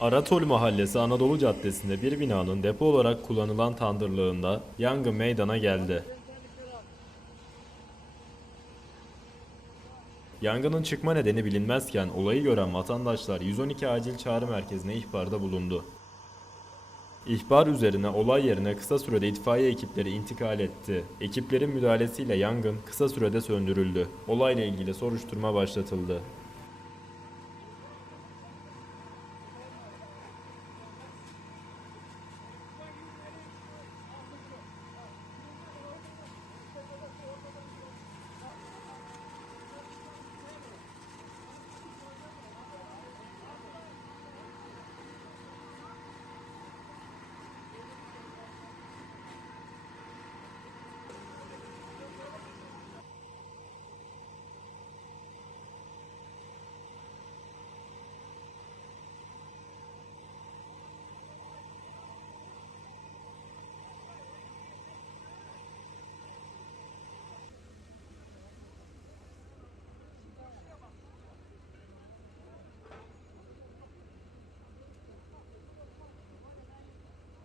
Aratol Mahallesi Anadolu Caddesi'nde bir binanın depo olarak kullanılan tandırlığında yangın meydana geldi. Yangının çıkma nedeni bilinmezken olayı gören vatandaşlar 112 acil çağrı merkezine ihbarda bulundu. İhbar üzerine olay yerine kısa sürede itfaiye ekipleri intikal etti. Ekiplerin müdahalesiyle yangın kısa sürede söndürüldü. Olayla ilgili soruşturma başlatıldı.